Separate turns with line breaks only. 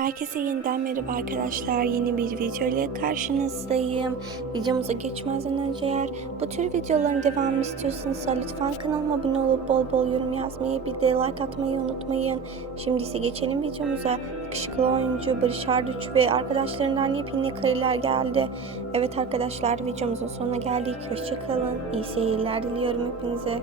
Herkese yeniden merhaba arkadaşlar. Yeni bir video ile karşınızdayım. Videomuza geçmezden önce eğer bu tür videoların devamı istiyorsanız lütfen kanalıma abone olup bol bol yorum yazmayı bir de like atmayı unutmayın. Şimdi ise geçelim videomuza. Yakışıklı oyuncu Barış Arduç ve arkadaşlarından yepyeni kareler geldi. Evet arkadaşlar videomuzun sonuna geldik. Hoşçakalın. İyi seyirler diliyorum hepinize.